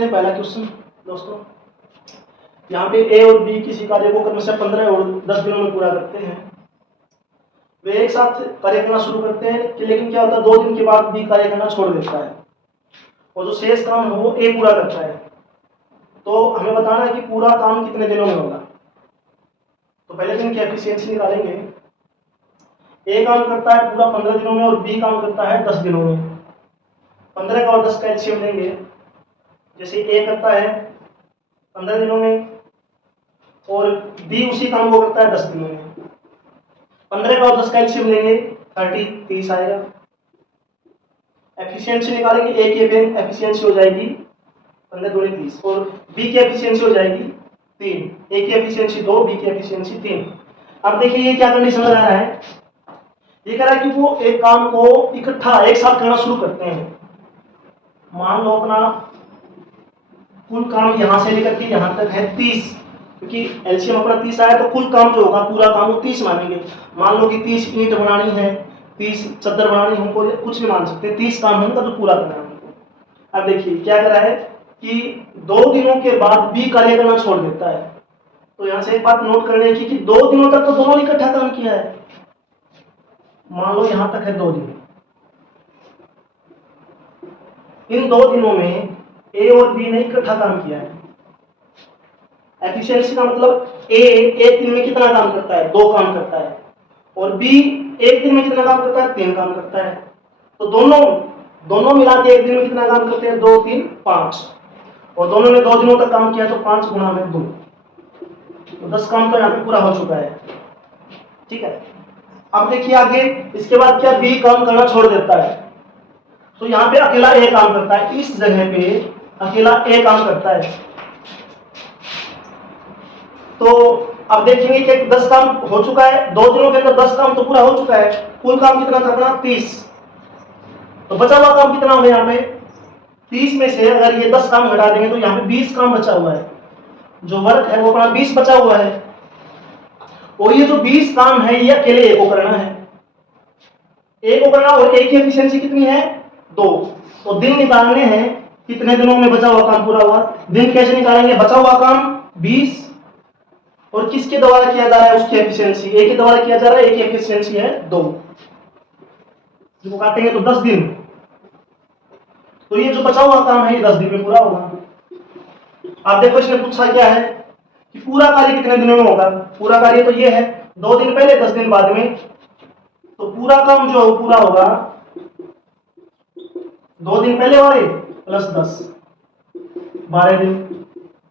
करते हैं पहला क्वेश्चन दोस्तों। यहाँ पे ए और बी किसी कार्य को क्रमशः 15 और 10 दिनों में पूरा करते हैं। वे एक साथ कार्य करना शुरू करते हैं कि लेकिन क्या होता है 2 दिन के बाद बी कार्य करना छोड़ देता है और जो शेष काम है वो ए पूरा करता है। तो हमें बताना है कि पूरा काम कितने दिनों में होगा। तो पहले दिन की एफिशिएंसी निकालेंगे। ए काम करता है पूरा 15 दिनों में और बी काम करता है 10 दिनों में। 15 का और 10 का एलसीएम लेंगे। जैसे ए करता है 15 दिनों में और बी उसी काम को करता है 10 दिनों में। 15 का और 10 का एलसीएम लेंगे 30 आएगा। एफिशिएंसी निकालेंगे। ए की एफिशिएंसी हो जाएगी 15 दूनी 30 और बी की एफिशिएंसी हो जाएगी 3। ए की एफिशिएंसी 2, बी की एफिशिएंसी 3। अब देखिए ये क्या कंडीशन लगा रहा है। ये कह रहा है कि वो एक काम को इकट्ठा एक साथ करना शुरू करते हैं। मान लो अपना कुल काम यहां से लेकर के यहां तक है 30, क्योंकि एलसीएम अपना 30 आया तो कुल काम जो होगा पूरा काम वो 30 मानेंगे। मान लो कि 30 ईंट बनानी है, 30 चद्दर बनानी, हमको कुछ भी मान सकते हैं। 30 काम होगा तो पूरा करना है हमको। अब देखिए क्या कर रहा है कि 2 दिनों के बाद बी कार्य करना छोड़ देता है। तो यहां से एक बात नोट करने की कि 2 दिनों तक तो दोनों ने इकट्ठा काम किया है। मान लो यहां तक है 2 दिन। इन 2 दिनों में ए और बी ने इकट्ठा काम किया है। एफिशिएंसी का मतलब ए एक दिन में कितना काम करता है, 2 काम करता है, और बी एक दिन में कितना काम करता है, 3 काम करता है। तो दोनों मिला के एक दिन में कितना काम करते हैं, 2 3 5, और दोनों ने 2 दिनों तक काम किया तो 5 गुणा में 2, तो 10 काम तो यहाँ पे पूरा हो चुका है। ठीक है। अब देखिए आगे इसके बाद क्या, बी काम करना छोड़ देता है। तो यहाँ पे अकेला ए काम करता है। इस जगह पे अकेला ए काम करता है। तो अब देखेंगे कि 10 काम हो चुका है। 2 दिनों के अंदर 10 काम तो पूरा हो चुका है। कुल काम कितना था अपना 30। तो बचा हुआ काम कितना होगा यहाँ पे, 30 में से अगर ये 10 काम घटा देंगे तो यहाँ पे 20 काम बचा हुआ है। जो वर्क है वो अपना 20 बचा हुआ है। और ये जो 20 काम है ये अकेले ए को करना है। ए को करना, और ए की एफिशिएंसी कितनी है, 2। तो दिन निकालने हैं कितने दिनों में बचा हुआ काम पूरा हुआ। दिन कैसे निकालेंगे, बचा हुआ काम 20 और किसके द्वारा किया जा रहा है, उसकी एफिशिएंसी ए के द्वारा किया जा रहा है। ए की एफिशिएंसी है 2, इसको काटेंगे तो 10 दिन। तो ये जो बचा हुआ काम है ये 10 दिन में पूरा होगा। आप देखो इसने पूछा क्या है कि पूरा कार्य कितने दिनों में होगा। पूरा कार्य तो ये है 2 दिन पहले 10 दिन बाद में। तो पूरा काम जो पूरा होगा 2 दिन पहले वाले प्लस 10, 12 दिन।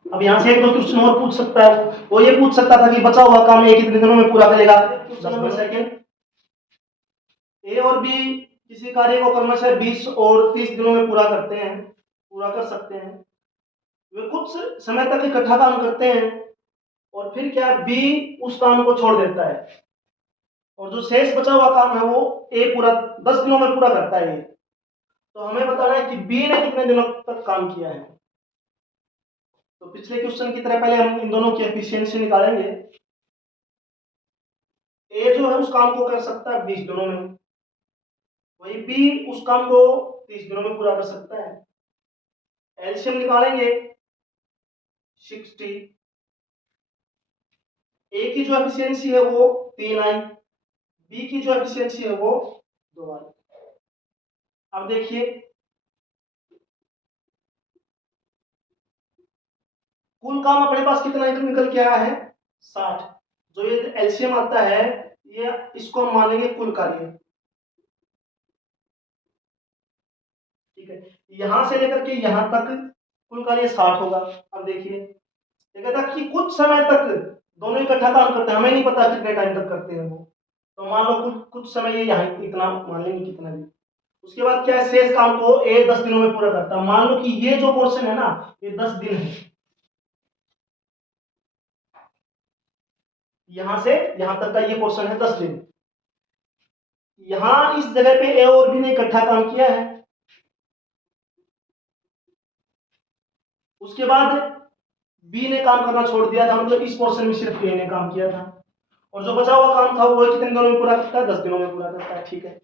अब यहां से एक दो क्वेश्चन और पूछ सकता है। वो ये पूछ सकता था कि बचा हुआ काम ए कितने दिनों में पूरा करेगा। क्वेश्चन नंबर सेकंड, ए और बी किसी कार्य को क्रमशः 20 और 30 दिनों में पूरा करते हैं, पूरा कर सकते हैं। वे कुछ समय तक इकट्ठा काम करते हैं और फिर क्या, बी उस काम को छोड़ देता है और जो शेष बचा हुआ काम है वो ए पूरा 10 दिनों में पूरा करता है। तो हमें बताना है कि बी ने कितने दिनों तक काम किया है। तो पिछले क्वेश्चन की तरह पहले हम इन दोनों की एफिशिएंसी निकालेंगे। ए जो है उस काम को कर सकता है 20 दिनों में, वही बी उस काम को 30 दिनों में पूरा कर सकता है। एलसीएम निकालेंगे 60। ए की जो एफिशिएंसी है वो 3 आई, बी की जो एफिशिएंसी है वो 2 आई। अब देखिए कुल काम अपने पास कितना निकल के आया है 60। जो ये एलसीएम आता है ये इसको हम मानेंगे कुल कार्य। ठीक है, यहां से लेकर के यहां तक कुल कार्य 60 होगा। अब देखिए ये कहता कि कुछ समय तक दोनों इकट्ठा काम करते हैं, हमें नहीं पता कितने टाइम तक करते हैं वो। तो मान लो कुछ समय ये यहाँ इतना मान लेंगे कितना भी। उसके बाद क्या है, शेष काम को ए 10 दिनों में पूरा करता है। मान लो कि ये जो पोर्शन है ना ये 10 दिन है, यहां से यहां तक का ये पोर्शन है 10 दिन। यहां इस जगह पे ए और बी ने इकट्ठा काम किया है। उसके बाद बी ने काम करना छोड़ दिया था, मतलब इस पोर्शन में सिर्फ ए ने काम किया था, और जो बचा हुआ काम था वो कितने दिनों में पूरा करता है, 10 दिनों में पूरा करता है। ठीक है।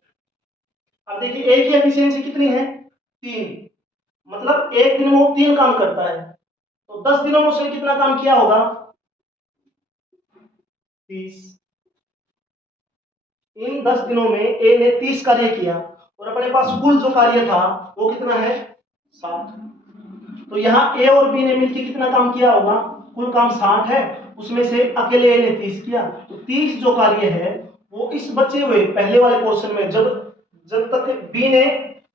अब देखिए ए की एफिशिएंसी कितनी है 3, मतलब एक दिन में वो 3 काम करता है, तो 10 दिनों में उसने कितना काम किया होगा? 30। इन 10 दिनों में ए ने 30 कार्य किया और अपने पास कुल जो कार्य था वो कितना है? 60। तो यहाँ ए और बी ने मिलकर कितना काम किया होगा? कुल काम 60 है, उसमें से अकेले ए ने 30 किया, तो 30 जो कार्य है वो इस बचे हुए पहले वाले पोर्शन में जब जब तक बी ने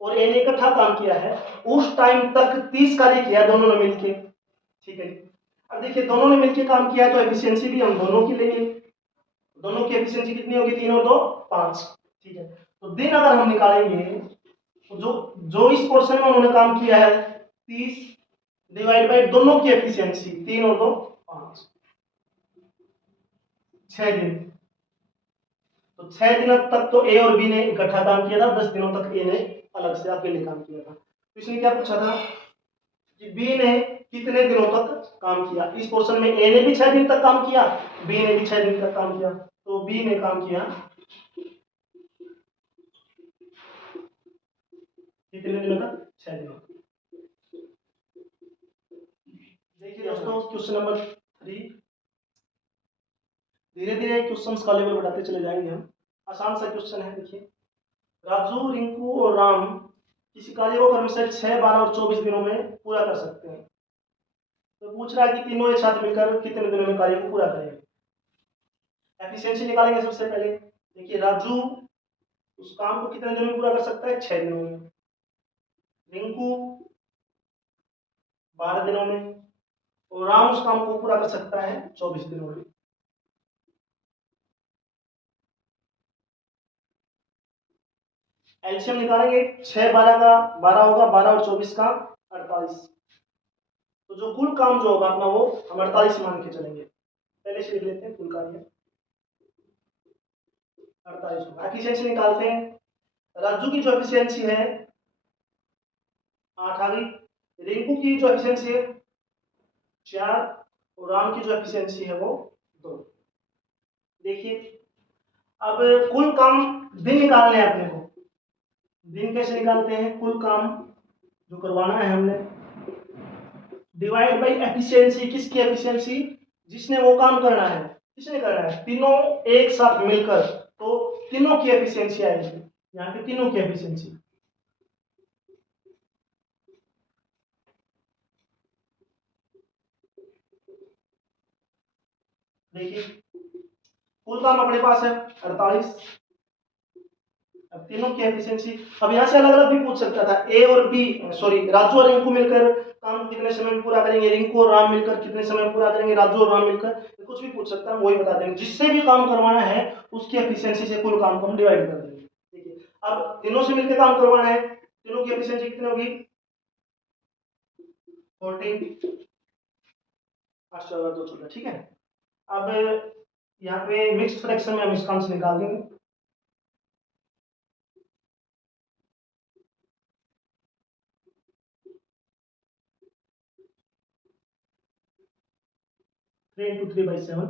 और ए ने इकट्ठा काम किया है उस टाइम तक 30 कार्य किया दोनों ने मिलकर। ठीक है, अब देखिए दोनों ने मिलकर काम किया तो एफिशिएंसी भी हम दोनों की लेंगे। दोनों की एफिशिएंसी कितनी होगी? 3 और 2 5। ठीक है, तो दिन अगर हम निकालेंगे तो जो जो इस पोर्शन में उन्होंने काम किया है 30 डिवाइड बाई दोनों की एफिशिएंसी 3 और 2 5, 6 दिन। तो 6 दिनों तक तो ए और बी ने इकट्ठा काम किया था, 10 दिनों तक ए ने अलग से अकेले काम किया था। तो इसने क्या पूछा था कि बी ने कितने दिनों तक काम किया। इस पोर्शन में ए ने भी 6 दिन तक काम किया, बी ने भी 6 दिन तक काम किया, तो बी ने काम किया कितने दिनों तक? 6 दिनों तक। देखिए दोस्तों क्वेश्चन नंबर 3, धीरे धीरे क्वेश्चन का लेवल बढ़ाते चले जाएंगे हम। आसान सा क्वेश्चन है। देखिए राजू, रिंकू और राम किसी कार्य को क्रमशः 6, 12 और 24 दिनों में पूरा कर सकते हैं। तो पूछ रहा है कि तीनों एक साथ मिलकर कितने दिनों में कार्य को पूरा करेंगे। एफिशिएंसी निकालेंगे सबसे पहले। देखिए राजू उस काम को कितने दिनों में पूरा कर सकता है? 6 दिनों में। रिंकू 12 दिनों में, और राम उस काम को पूरा कर सकता है 24 दिनों में। एलसीएम निकालेंगे, 6 12 का 12 होगा, 12 और 24 का 48। तो जो कुल काम जो होगा अपना वो हम 48 मान के चलेंगे। पहले से लिख लेते हैं कुल कार्य 48 होगा। एफिशिएंसी निकालते हैं। राजू की जो एफिशिएंसी है 8 आ गई, रिंकू की जो एफिशिएंसी है 4 और राम की जो एफिशिएंसी है वो 2। देखिए अब कुल काम दिन निकालने हैं अपने को। दिन कैसे निकालते हैं? कुल काम जो करवाना है हमने डिवाइड बाई एफिशिएंसी। किसकी एफिशिएंसी? जिसने वो काम करना है। किसने करना है? तीनों एक साथ मिलकर, तो तीनों की एफिशिएंसी आएगी। यहाँ पे तीनों की एफिशिएंसी देखिए कुल काम अपने पास है 48। अब तीनों की एफिशिएंसी, अब यहाँ से अलग अलग भी पूछ सकता था। ए और बी सॉरी राजू और रिंकू मिलकर काम कितने समय में पूरा करेंगे, रिंकू और राम मिलकर कितने समय में पूरा करेंगे, राजू और राम मिलकर, कुछ भी पूछ सकता है, वही बता देंगे। जिससे भी काम करवाना है उसकी एफिशिएंसी से कुल काम को हम डिवाइड कर देंगे। देखिए अब तीनों से मिलकर काम करवाना है, तीनों की एफिशिएंसी कितनी होगी? 14 8 14। ठीक है, अब यहाँ पे मिक्स्ड फ्रैक्शन में हम इसका आंसर निकाल देंगे। इंटू 3/7।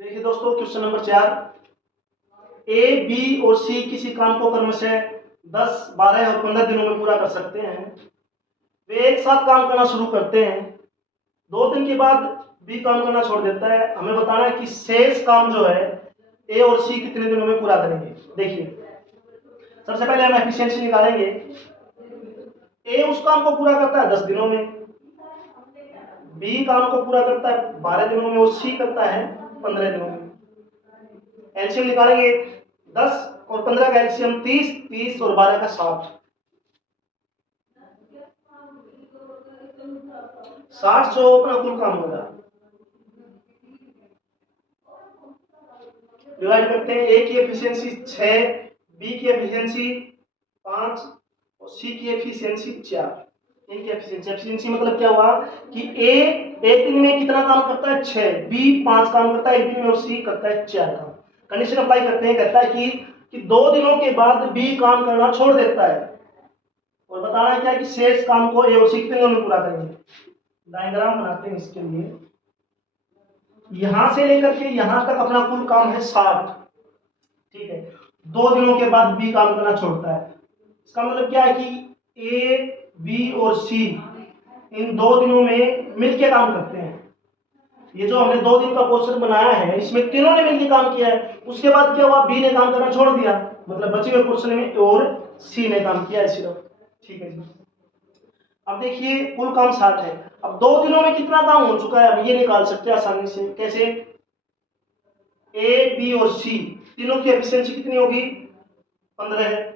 देखिए दोस्तों क्वेश्चन नंबर 4, ए बी और सी किसी काम को क्रमशः 10 12 और 15 दिनों में पूरा कर सकते हैं। वे एक साथ काम करना शुरू करते हैं, 2 दिन के बाद बी काम करना छोड़ देता है। हमें बताना है कि शेष काम जो है ए और सी कितने दिनों में पूरा करेंगे। देखिए सबसे पहले हम एफिशिएंसी निकालेंगे। ए उस काम को पूरा करता है 10 दिनों में, बी काम को पूरा करता है 12 दिनों में और सी करता है 15 दिनों में। एलसीएम निकालेंगे, 10 और 15 का एलसीएम 30, 30 और 12 का 60। 60 जो अपना कुल काम होगा डिवाइड करते हैं। ए की एफिशिएंसी 6, बी की एफिशिएंसी 5 और सी की एफिशिएंसी 4। इनकी एफिशिएंसी मतलब क्या हुआ कि ए एक दिन में कितना काम करता है? 6, बी 5 काम करता है एक दिन में और सी करता है 4 काम। कंडीशन अप्लाई करते हैं, कहता है कि 2 दिनों के बाद बी काम करना छोड़ देता है, और बताना है क्या कि शेष काम को ए और सी कितने दिनों में पूरा करेंगे। डायग्राम बनाते हैं इसके लिए। यहां से लेकर के यहां तक अपना कुल काम है 60। ठीक है, 2 दिनों के बाद बी काम करना छोड़ता है। इसका मतलब क्या है कि ए बी और सी इन 2 दिनों में मिलके काम करते हैं। ये जो हमने 2 दिन का पोर्शन बनाया है इसमें तीनों ने मिलकर काम किया है। उसके बाद क्या हुआ, बी ने काम करना छोड़ दिया, मतलब बचे हुए पोर्शन में और सी ने काम किया है सिर्फ। ठीक है जी। अब देखिए कुल काम 60 है। अब 2 दिनों में कितना काम हो चुका है, अब ये निकाल सकते हैं आसानी से। कैसे, ए बी और सी तीनों की एफिशिएंसी कितनी होगी, 15 है।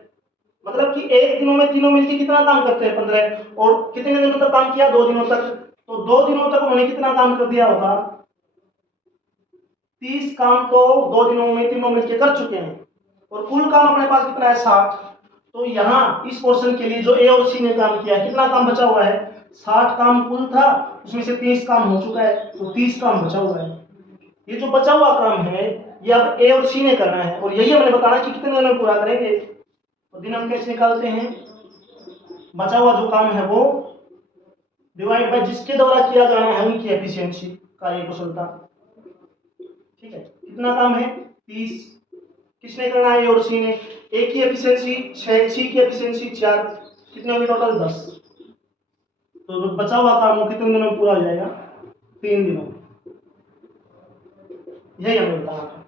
मतलब कि एक दिनों में तीनों मिलकर कितना काम करते हैं, 15। और कितने दिनों तक काम किया, 2 दिनों तक। तो 2 दिनों तक उन्होंने कितना काम कर दिया होगा, 30 काम तो 2 दिनों में तीनों मिलकर कर चुके हैं। और कुल काम अपने पास कितना है, 60। तो यहाँ इस पोर्शन के लिए जो ए और सी ने काम किया, कितना काम बचा हुआ है, 60 काम कुल था, उसमें से 30 काम हो चुका है, तो 30 काम बचा हुआ है। ये जो बचा हुआ काम है ये अब ए और सी ने करना है, और यही हमने बताना कि कितने दिनों में पूरा करेंगे। तो दिन हम कैसे निकालते हैं, बचा हुआ जो काम है वो डिवाइड बाय जिसके द्वारा किया जाना है उनकी एफिशिएंसी का ये कुशलता। ठीक है, कितना काम है, 30। किसने करना है, ए और सी ने। ए की एफिशिएंसी 6, सी की एफिशिएंसी 4, कितने होंगे टोटल, 10। तो बचा हुआ काम वो कितने दिनों में पूरा हो जाएगा, 3 दिनों। यही हमें बताना था।